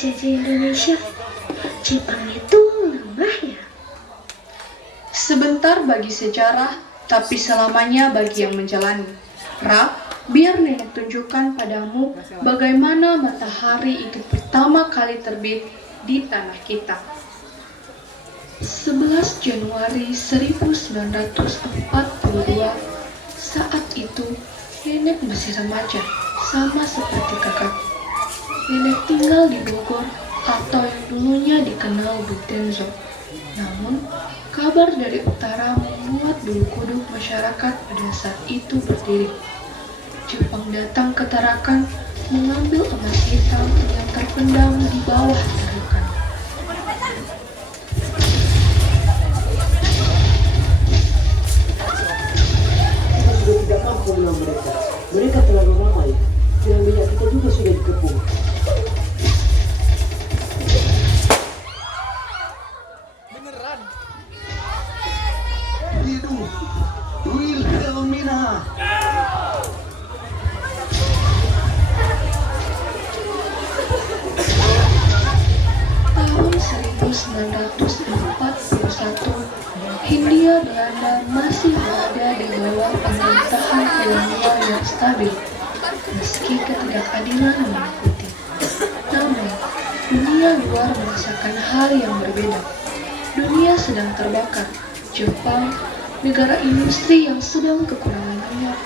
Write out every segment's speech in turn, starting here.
menjajah Indonesia. Jepang itu lemah ya? Sebentar bagi sejarah, tapi selamanya bagi yang menjalani. Ra, biar nenek tunjukkan padamu bagaimana matahari itu pertama kali terbit di tanah kita. 11 Januari 1942, saat itu nenek masih remaja, sama seperti kakak. Nenek tinggal di Bogor atau yang dulunya dikenal Buitenzo. Namun, kabar dari utara membuat bulu kuduk masyarakat pada saat itu berdiri. Jepang datang ke Tarakan mengambil emas hitam yang terpendam di bawah Tarakan. Kita sudah tidak mampu melawan mereka. Mereka terlalu ramai. Dan minyak kita juga sudah dikepung. Beneran? Hidup Wilhelmina. Tahun 1941, Hindia Belanda masih berada di bawah pemerintahan kolonial yang stabil, meski ketidakadilan mengikuti. Namun, dunia luar merasakan hal yang berbeda. Dunia sedang terbakar. Jepang, negara industri yang sedang kekurangan minyak,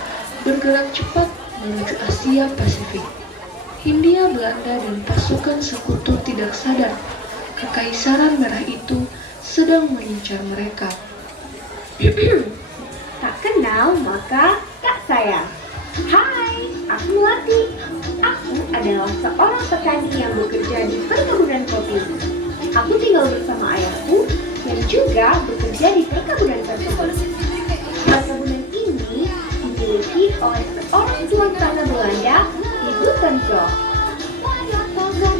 bergerak cepat menuju Asia Pasifik. Hindia Belanda dan pasukan sekutu tidak sadar Kekaisaran Merah itu sedang mengincar mereka. Tak kenal maka tak sayang. Hai, aku Melati. Aku adalah seorang petani yang bekerja di perkebunan kopi. Aku tinggal bersama ayahku yang juga bekerja di perkebunan tersebut. Perkebunan ini dimiliki oleh seorang tuan tanah Belanda, Ibu Tenzo.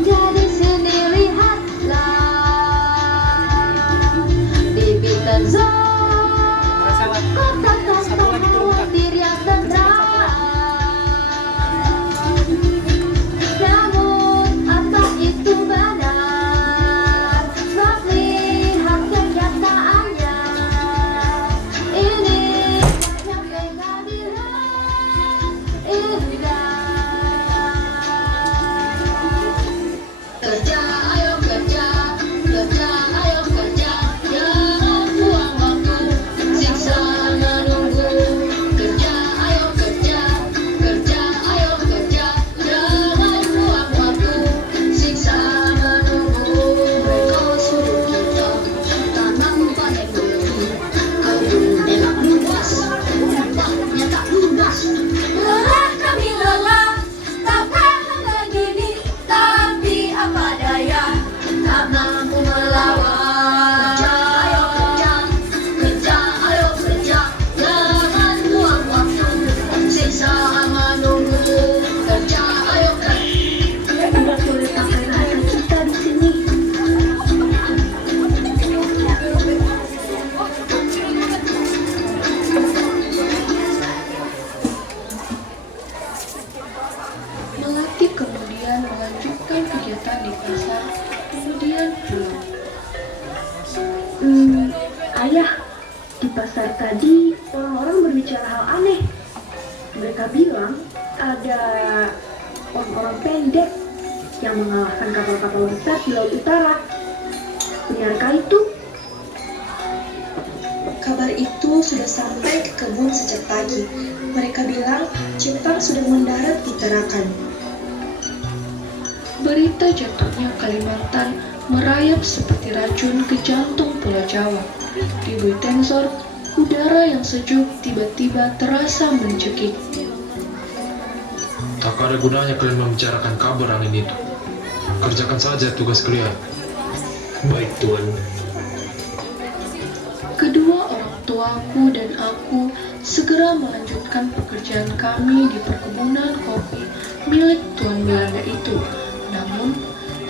Jadi sini lihatlah di Buitenzo, kota tanpa khawatir yang tenang. Namun apa itu benar? Sebab lihat kenyataannya. Ini banyak pengadilan indah. Kerja, ayo kerja, kerja, ayo kerja, jangan buang waktu, siksa menunggu. Kerja, ayo kerja, kerja, ayo kerja, jangan buang waktu, siksa menunggu. Kau suruh kita tanam panen dulu, kebun delak luas, dampaknya tak lunas. Lelah kami lelah, tak pernah begini, tapi apa daya, tak mampu melawan. Kerja, ayo kerja, kerja, ayo kerja, jangan buang waktu, siksa menunggu. Kerja, ayo kerja. Tidak boleh pakai bahasa kita di sini. Melati kemudian melanjutkan kegiatan di pasar, kemudian pulang. Ayah, di pasar tadi orang-orang berbicara hal aneh. Mereka bilang ada orang-orang pendek yang mengalahkan kapal-kapal besar di Laut Utara. Benarkah itu? Kabar itu sudah sampai ke kebun sejak pagi. Mereka bilang Jepang sudah mendarat di Tarakan. Berita jatuhnya Kalimantan merayap seperti racun ke jantung Pulau Jawa. Di Buitenzo, udara yang sejuk tiba-tiba terasa mencekik. Tak ada gunanya kalian membicarakan kabar angin itu. Kerjakan saja tugas kalian. Baik, Tuan. Kedua orang tuaku dan aku segera melanjutkan pekerjaan kami di perkebunan kopi milik Tuan Belanda itu. Namun,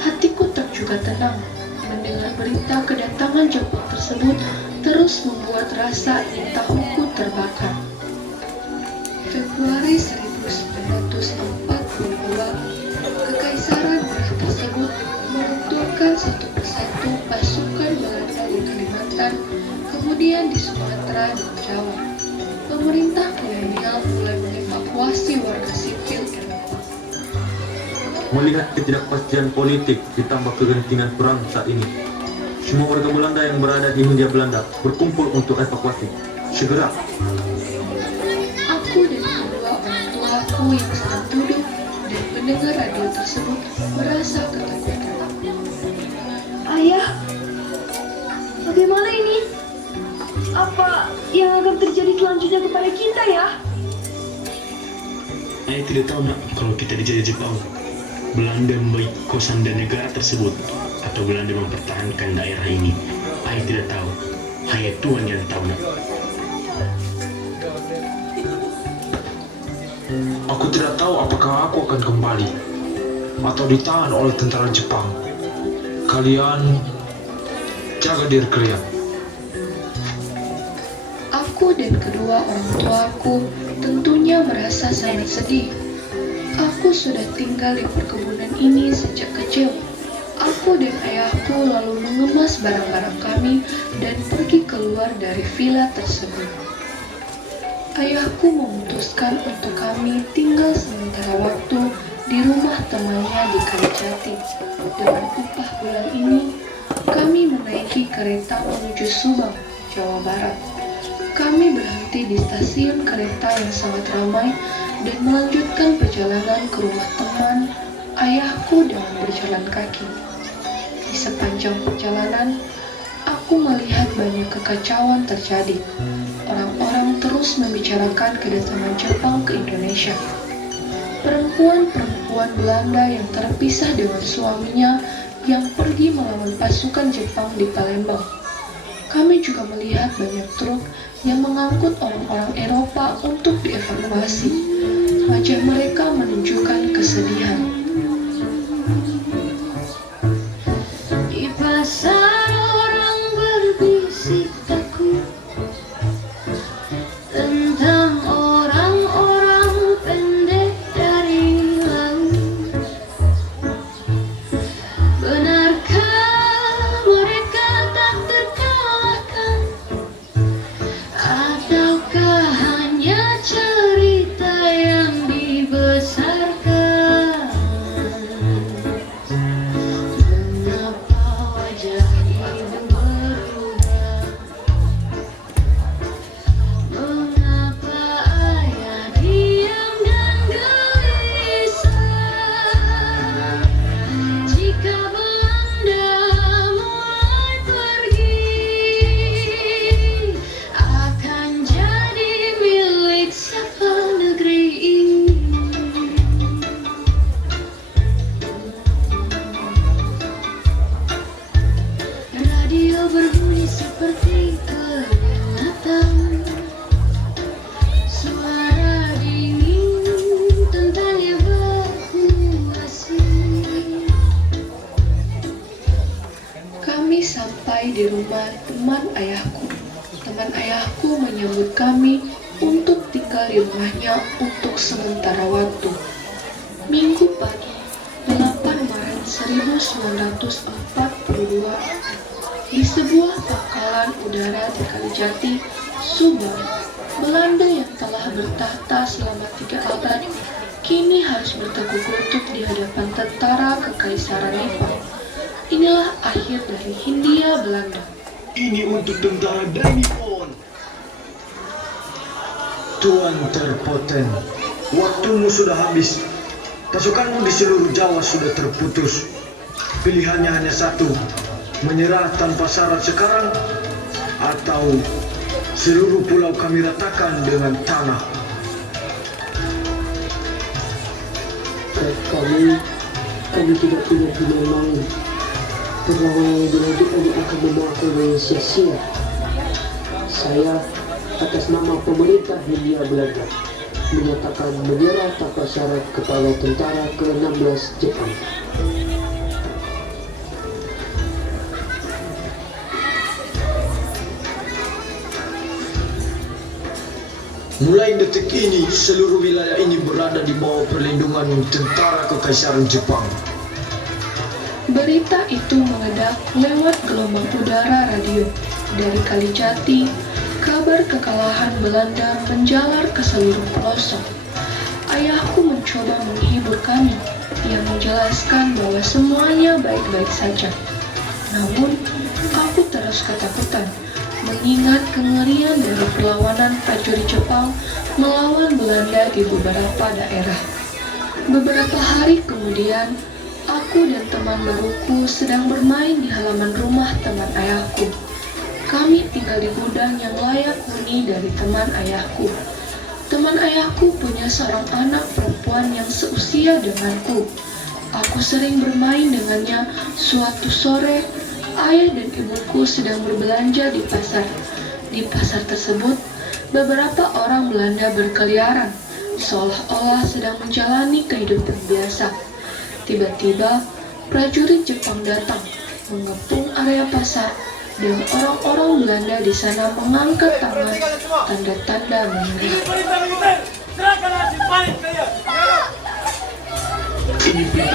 hatiku tak juga tenang. Mendengar berita kedatangan Jepang tersebut terus membuat rasa ingin tahuku terbakar. Februari 1942, Kekaisaran Merah tersebut khususnya di Sumatera dan Jawa. Pemerintah kolonial mulai mengevakuasi warga sipil Eropa. Melihat ketidakpastian politik ditambah kegentingan perang saat ini, semua warga Belanda yang berada di Hindia Belanda berkumpul untuk evakuasi. Segera. Aku dan kedua orang tuaku yang sedang duduk dan mendengar radio tersebut merasa ketakutan. Ayah, bagaimana ini? Apa yang akan terjadi selanjutnya kepada kita ya? Ayah tidak tahu nak kalau kita dijajah Jepang. Belanda membaik kosan dan negara tersebut atau Belanda mempertahankan daerah ini. Ayah tidak tahu. Hanya Tuhan yang tahu nak. Aku tidak tahu apakah aku akan kembali atau ditahan oleh tentara Jepang. Kalian jaga diri kalian. Aku dan kedua orang tuaku tentunya merasa sangat sedih. Aku sudah tinggal di perkebunan ini sejak kecil. Aku dan ayahku lalu mengemas barang-barang kami dan pergi keluar dari villa tersebut. Ayahku memutuskan untuk kami tinggal sementara waktu di rumah temannya di Kalijati. Dengan upah bulan ini, kami menaiki kereta menuju Subang, Jawa Barat. Kami berhenti di stasiun kereta yang sangat ramai dan melanjutkan perjalanan ke rumah teman ayahku dengan berjalan kaki. Di sepanjang perjalanan, aku melihat banyak kekacauan terjadi. Orang-orang terus membicarakan kedatangan Jepang ke Indonesia. Perempuan-perempuan Belanda yang terpisah dengan suaminya yang pergi melawan pasukan Jepang di Palembang. Kami juga melihat banyak truk yang mengangkut orang-orang Eropa untuk dievakuasi. Wajah mereka menunjukkan kesedihan. Di pasar orang berbisik takut tentang orang-orang pendek dari laut. Benarkah mereka tak terkalahkan? Ataukah hanya cerita yang dibesarkan? Mengapa wajah ibu berubah? Mengapa ayah diam dan gelisah? Jika Belanda mulai pergi, akan jadi milik siapa negeri ini? Radio berbunyi seperti peringatan, suara dingin tentang evakuasi. Kami sampai di rumah teman ayahku. Teman ayahku menyambut kami untuk tinggal di rumahnya untuk sementara waktu. Minggu pagi, 8 Maret 1942, di sebuah pangkalan udara di Kalijati, Subang, Belanda yang telah bertahta selama 3 abad, kini harus bertekuk lutut di hadapan tentara Kekaisaran Nippon. Inilah akhir dari Hindia Belanda. Ini untuk tentara dari Nippon. Tuan terpoten, waktumu sudah habis. Pasukanmu di seluruh Jawa sudah terputus. Pilihannya hanya satu, menyerah tanpa syarat sekarang, atau seluruh pulau kami ratakan dengan tanah. Kami tidak punya pilihan lain. Perlawanan yang dilanjut hanya akan membawa korban sia-sia. Saya atas nama pemerintah Hindia Belanda menyatakan menyerah tanpa syarat kepada tentara ke-16 Jepang. Mulai detik ini, seluruh wilayah ini berada di bawah perlindungan tentara Kekaisaran Jepang. Berita itu mengedap lewat gelombang udara radio dari Kalijati Kabar kekalahan Belanda menjalar ke seluruh pelosok. Ayahku mencoba menghibur kami. Ia menjelaskan bahwa semuanya baik-baik saja. Namun, aku terus ketakutan mengingat kengerian dari perlawanan prajurit Jepang melawan Belanda di beberapa daerah. Beberapa hari kemudian, aku dan teman baruku sedang bermain di halaman rumah teman ayahku. Kami tinggal di gudang yang layak huni dari teman ayahku. Teman ayahku punya seorang anak perempuan yang seusia denganku. Aku sering bermain dengannya. Suatu sore, ayah dan ibuku sedang berbelanja di pasar. Di pasar tersebut, beberapa orang Belanda berkeliaran, seolah-olah sedang menjalani kehidupan biasa. Tiba-tiba, prajurit Jepang datang, mengepung area pasar, dan orang-orang Belanda di sana mengangkat tangan, tanda-tanda menyerah. Ini berita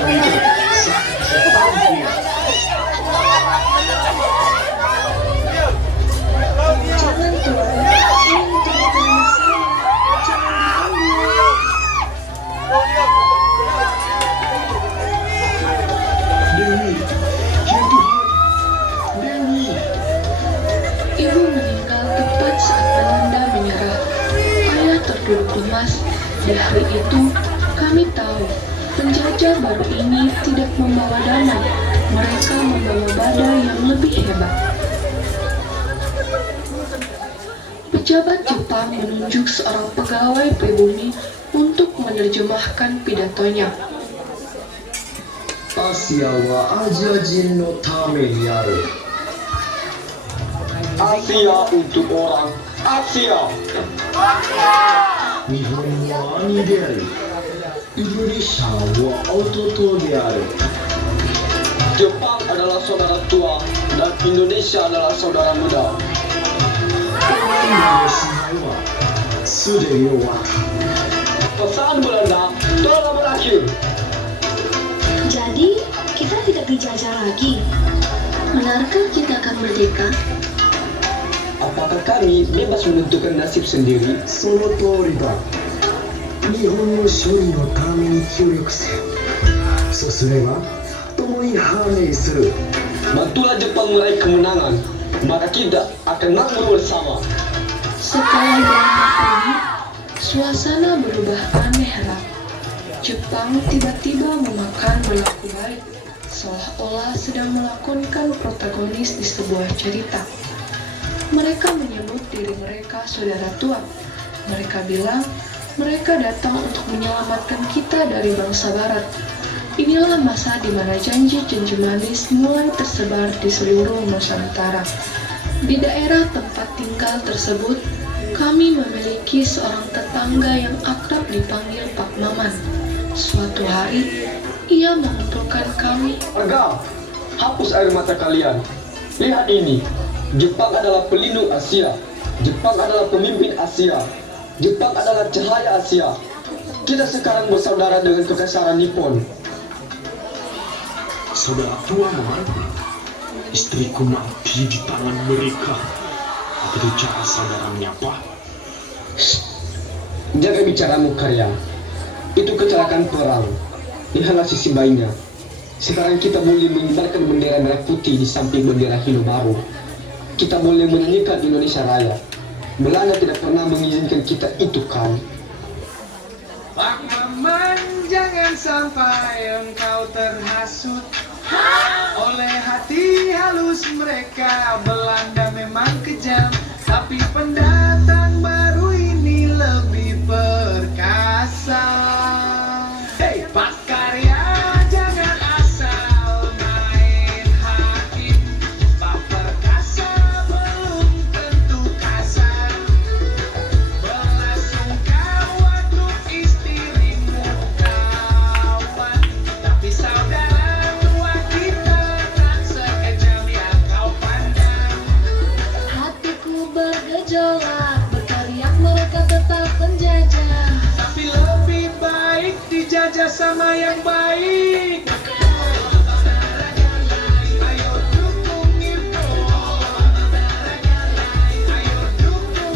Jangan tuan, ini untuk anak saya. Jangan diambil. Dewi, ya Tuhan, Dewi. Ibu meninggal tepat saat Belanda menyerah. Ayah terduduk lemas. Di hari itu, kami tahu penjajah baru ini tidak membawa damai. Mereka membawa badai yang lebih hebat. Pejabat Jepang menunjuk seorang pegawai pribumi untuk menerjemahkan pidatonya. Asia wa Asia-jin no tame ni aru. Asia untuk orang Asia. Nihon wa ani de aru. Indonesia wa ototo de aru. Jepang adalah saudara tua dan Indonesia adalah saudara muda. Pesan Belanda telah berakhir. Jadi, kita tidak dijajah lagi. Benarkah kita akan merdeka? Apakah kami bebas menentukan nasib sendiri? その通りだ。日本の勝利のために協力せよ。そうすれば共に繁栄する。 Bantulah Jepang meraih kemenangan, maka kita akan makmur bersama. Setelah Belanda pergi, suasana berubah aneh herat. Jepang tiba-tiba memakan berlaku baik, seolah-olah sedang melakonkan protagonis di sebuah cerita. Mereka menyebut diri mereka saudara tua. Mereka bilang mereka datang untuk menyelamatkan kita dari bangsa barat. Inilah masa di mana janji-janji manis mulai tersebar di seluruh Nusantara. Di daerah tempat tinggal tersebut, kami memiliki seorang tetangga yang akrab dipanggil Pak Maman. Suatu hari, ia mengumpulkan kami. Warga, hapus air mata kalian. Lihat ini, Jepang adalah pelindung Asia. Jepang adalah pemimpin Asia. Jepang adalah cahaya Asia. Kita sekarang bersaudara dengan kekaisaran Nippon. Saudara tua Maman, istriku mati di tangan mereka. Apa itu cara saudara menyapa? Jaga bicaramu, Karya. Itu kecelakaan perang. Lihatlah sisi baiknya. Sekarang kita boleh mengibarkan bendera merah putih di samping bendera hijau baru. Kita boleh menyanyikan Indonesia Raya. Belanda tidak pernah mengizinkan kita itu, kan? Pak Maman, jangan sampai engkau terhasut oleh hati halus mereka. Belanda memang kejam, tapi pendatang baru ini lebih perkasa. Hei, Pak Karya, jangan asal main hakim. Pak Perkasa belum tentu kasar. Belasungkawa untuk istrimu kawan, tapi saudara tua kita tak sekejam yang kau pandang. Hatiku bergejolak, berteriak mereka tetap penjajah. Tapi lebih baik dijajah sama yang baik. Ayo dukung Nippon. Ayo dukung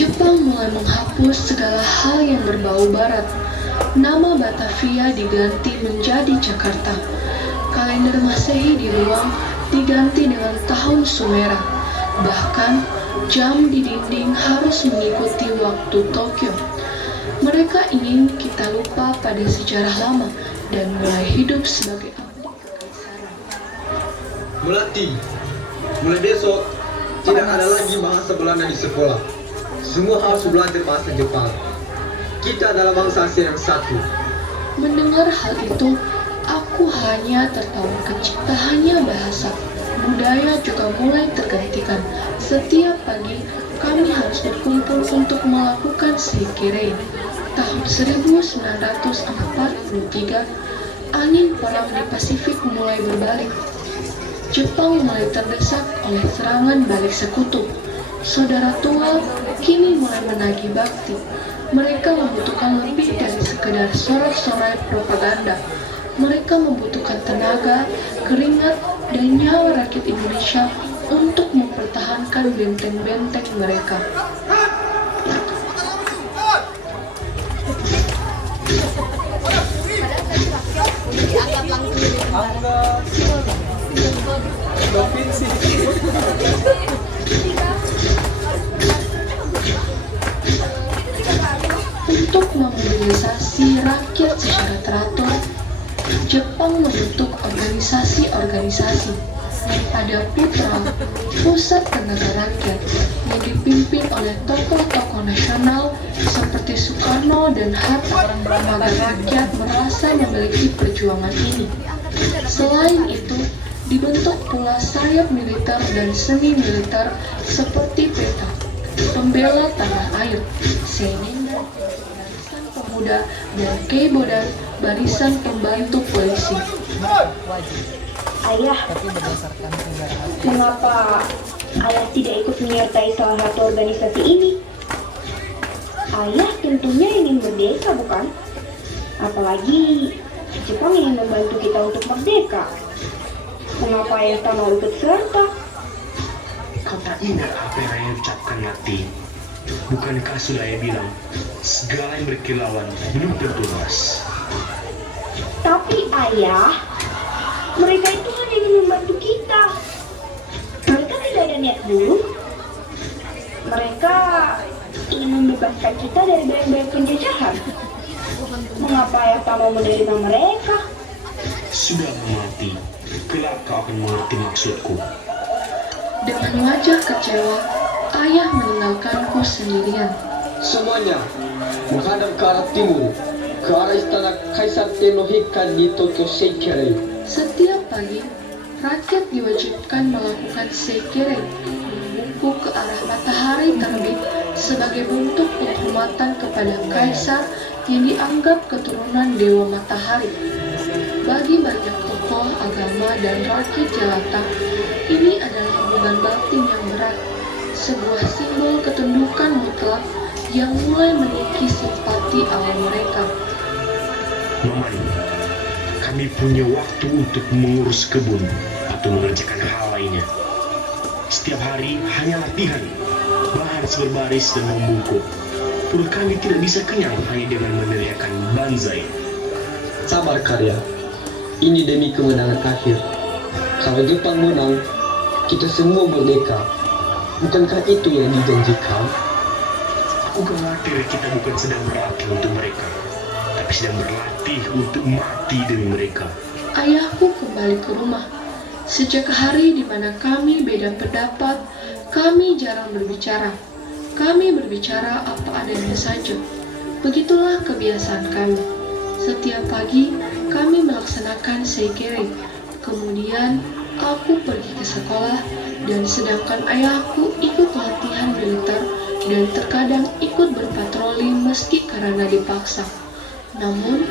Jepang mulai menghapus segala hal yang berbau barat. Nama Batavia diganti menjadi Jakarta. Kalender Masehi di ruang diganti dengan tahun Sumera. Bahkan jam di dinding harus mengikuti waktu Tokyo. Mereka ingin kita lupa pada sejarah lama dan mulai hidup sebagai abdi kekaisaran. Melati, mulai besok tidak ada lagi bahasa Belanda di sekolah. Semua harus belajar bahasa Jepang. Kita adalah bangsa Asia yang satu. Mendengar hal itu, aku hanya tertawa kecil. Tak hanya bahasa, budaya juga mulai tergantikan. Setiap pagi, kami harus berkumpul untuk melakukan seikirei. Tahun 1943, angin perang di Pasifik mulai berbalik. Jepang mulai terdesak oleh serangan balik sekutu. Saudara tua kini mulai menagih bakti. Mereka membutuhkan lebih dari sekedar sorak-sorai propaganda. Mereka membutuhkan tenaga, keringat, dan nyawa rakyat Indonesia untuk mempertahankan benteng-benteng mereka. Untuk memobilisasi rakyat secara teratur, Jepang membentuk organisasi-organisasi. Ada Putra, Pusat Tenaga Rakyat, yang dipimpin oleh tokoh-tokoh nasional seperti Soekarno dan Hatta, agar rakyat merasa memiliki perjuangan ini. Selain itu, dibentuk pula sayap militer dan semi militer seperti PETA, Pembela Tanah Air, Seinenda, Barisan Pemuda, dan Keibodan, Barisan Pembantu Polisi. Ayah, kenapa ayah tidak ikut menyertai salah satu organisasi ini? Ayah tentunya ingin merdeka, bukan? Apalagi Jepang ingin membantu kita untuk merdeka. Mengapa ayah tak mau ikut serta? Kau tak ingat apa yang ayah ucapkan, Lati? Bukankah sudah ayah bilang, segala yang berkilauan belum tentu emas. Tapi ayah, mereka itu hanya ingin membantu kita. Mereka tidak ada niat buruk. Mereka ingin membebaskan kita dari bayang-bayang penjajahan. Mengapa ayah tak mau menerima mereka? Sudah, Mati. Kelak kau akan mengerti maksudku. Dengan wajah kecewa, ayah meninggalkanku sendirian. Semuanya menghadap ke arah timur, ke arah istana Kaisar Tenohika di Tokyo Seikirei. Setiap pagi, rakyat diwajibkan melakukan seikirei, membungkuk ke arah matahari terbit sebagai bentuk penghormatan kepada kaisar yang dianggap keturunan Dewa Matahari. Bagi banyak tokoh agama dan rakyat jelata, ini adalah hubungan batin yang berat, sebuah simbol ketundukan mutlak yang mulai mengikis simpati awal mereka. Maman, kami punya waktu untuk mengurus kebun atau mengerjakan hal lainnya. Setiap hari hanya latihan, baris berbaris dan membungkuk. Perut kami tidak bisa kenyang hanya dengan meneriakan banzai. Sabar Karya, ini demi kemenangan akhir. Kalau Jepang menang, kita semua merdeka. Bukankah itu yang dijanjikan? Aku khawatir kita bukan sedang berlatih untuk mereka, tapi sedang berlatih untuk mati demi mereka. Ayahku kembali ke rumah. Sejak hari di mana kami beda pendapat, kami jarang berbicara. Kami berbicara apa adanya saja. Begitulah kebiasaan kami. Setiap pagi, kami melaksanakan seikirei. Kemudian, aku pergi ke sekolah, dan sedangkan ayahku ikut latihan militer dan terkadang ikut berpatroli meski karena dipaksa. Namun,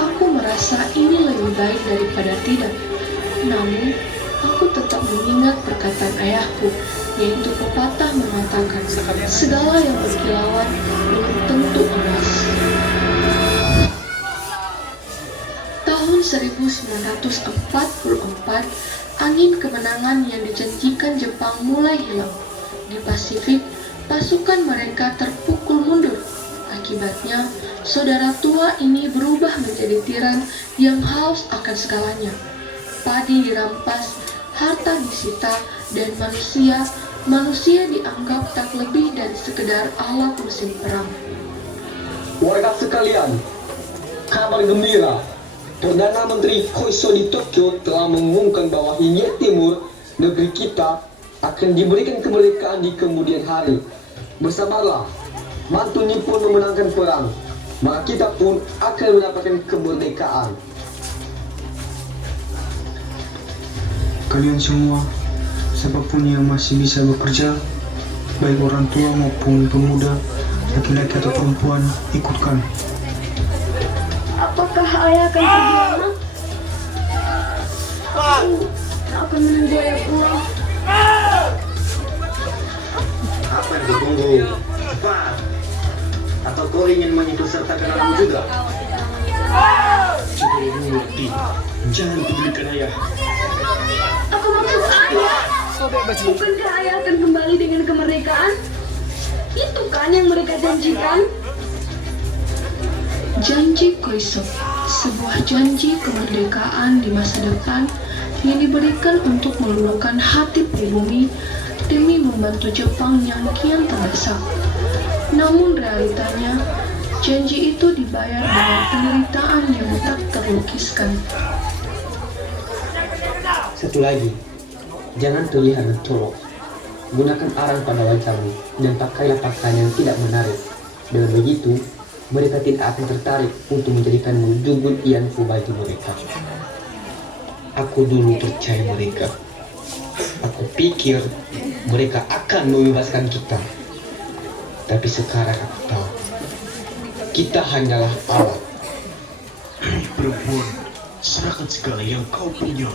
aku merasa ini lebih baik daripada tidak. Namun, aku tetap mengingat perkataan ayahku, yaitu pepatah mengatakan, segala yang berkilauan belum tentu emas. Tahun 1944, angin kemenangan yang dijanjikan Jepang mulai hilang. Di Pasifik, pasukan mereka terpukul mundur. Akibatnya, saudara tua ini berubah menjadi tiran yang haus akan segalanya. Padi dirampas, harta disita, dan manusia dianggap tak lebih dari sekedar alat mesin perang. Warga sekalian, kabar gembira. Perdana Menteri Koiso di Tokyo telah mengumumkan bahwa hingga timur negeri kita akan diberikan kemerdekaan di kemudian hari. Bersabarlah, mantu Nippon memenangkan perang, maka kita pun akan mendapatkan kemerdekaan. Kalian semua, siapapun yang masih bisa bekerja, baik orang tua maupun pemuda, laki-laki atau perempuan, ikutkan. Apakah ayah akan pergi lama? Aku akan menunggu ayah pulang. Apa yang kau tunggu? Cepat! Atau kau ingin mengikut sertakan aku juga? Cukup dulu, Ti. Jangan pedulikan ayah. Aku maksud ayah. Bukankah ayah akan kembali dengan kemerdekaan? Itu kan yang mereka janjikan. Janji Koiso, sebuah janji kemerdekaan di masa depan yang diberikan untuk meluluhkan hati pribumi demi membantu Jepang yang kian terdesak. Namun realitanya, janji itu dibayar dengan penderitaan yang tak terlukiskan. Satu lagi, jangan terlihat mencolok. Gunakan arang pada wajahmu dan pakailah pakaian yang tidak menarik. Dengan begitu, mereka tidak akan tertarik untuk menjadikanmu jugun ianfu bagi mereka. Aku dulu percaya mereka. Aku pikir mereka akan membebaskan kita. Tapi sekarang aku tahu, kita hanyalah alat. Hei perempuan, serahkan segala yang kau punya.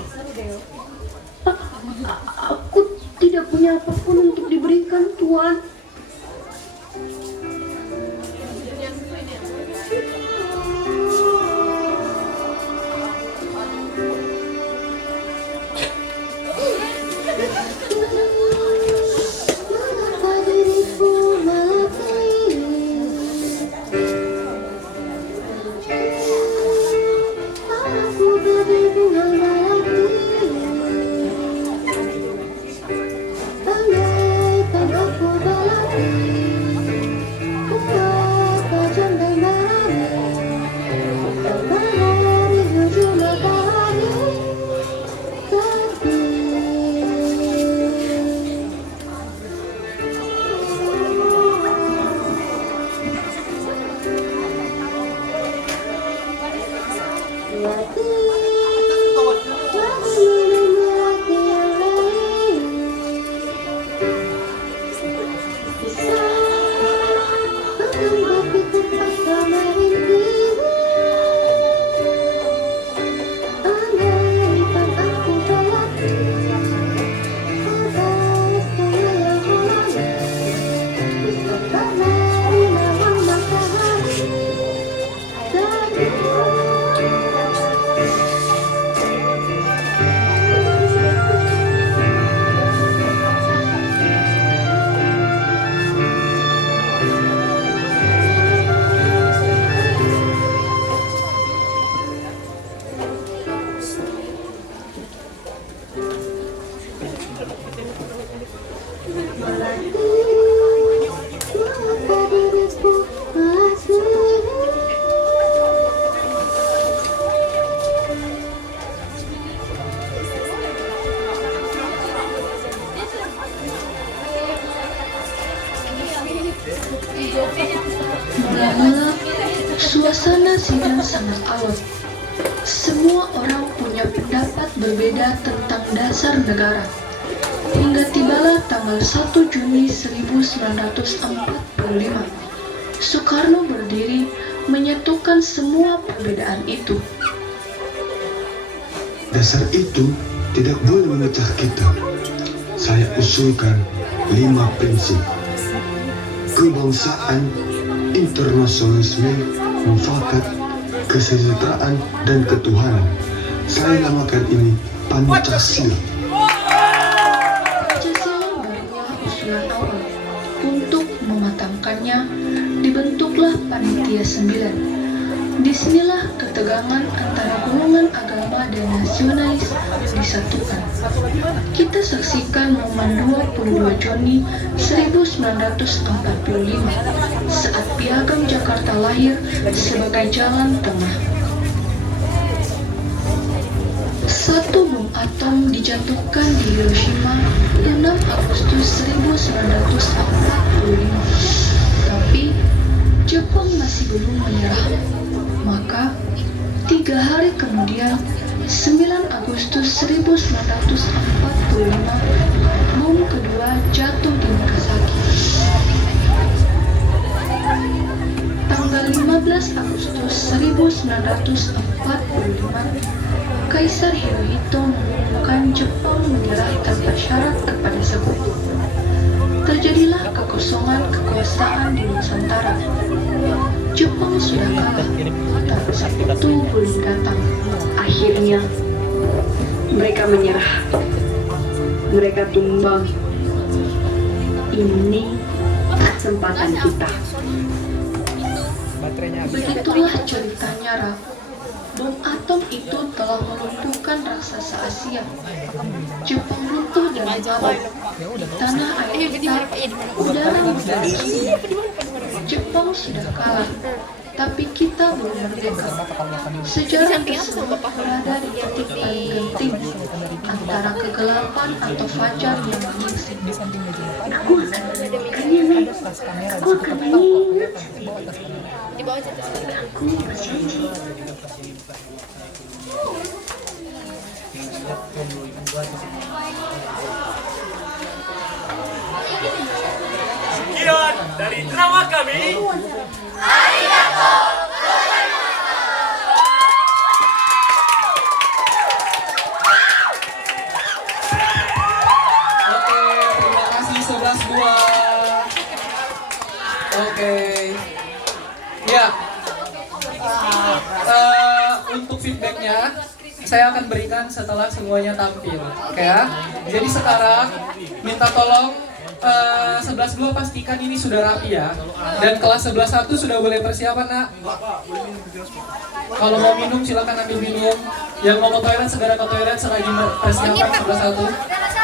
Aku tidak punya apapun untuk diberikan, Tuan. Mula-mula, suasana sidang sangat alot. Semua orang punya pendapat berbeda tentang dasar negara. Hingga tibalah tanggal 1 Juni 1945. Soekarno berdiri menyatukan semua perbedaan itu. Dasar itu tidak boleh memecah kita. Saya usulkan 5 prinsip. Kebangsaan, internasionalisme, mufakat, kesejahteraan, dan ketuhanan. Saya namakan ini Pancasila. Pancasila barulah susunan awal. Untuk mematangkannya, dibentuklah Panitia 9. Disinilah ketegangan antara golongan agama dan nasionalis disatukan. Kita saksikan momen 22 Juni 1945 saat Piagam Jakarta lahir sebagai jalan tengah. Satu bom atom dijatuhkan di Hiroshima 6 Agustus 1945. Tapi Jepang masih belum menyerah. Maka 3 hari kemudian, 9 Agustus 1945, bom kedua jatuh di Nagasaki. Tanggal 15 Agustus 1945, Kaisar Hirohito mengumumkan Jepang menyerah tanpa syarat kepada sekutu. Terjadilah kekosongan kekuasaan di Nusantara. Jepang sudah kalah, tapi sekutu belum datang. Akhirnya mereka menyerah. Mereka tumbang. Ini kesempatan kita. Begitulah ceritanya, Ra. Bom atom itu telah melumpuhkan raksasa Asia. Jepang runtuh dalam alam. Tanah air kita, udara mendidih. Jepang sudah kalah, tapi kita belum merdeka. Sejarah tersebut berada di titik paling genting antara kegelapan atau fajar yang menyingsing. Aku akan menemukannya, Nek. Aku akan mengingat. Aku berjanji. Sekian dari drama kami. Oke, terima kasih 11 buah. Oke. Ya. Untuk feedbacknya saya akan berikan setelah semuanya tampil. Oke ya. Jadi sekarang minta tolong 11 buah pastikan ini sudah rapi ya. Dan kelas 11-1 sudah boleh persiapan, Nak. Kalau mau minum silakan ambil minum. Yang mau ke toilet segera ke toilet selagi persiapan 11-1.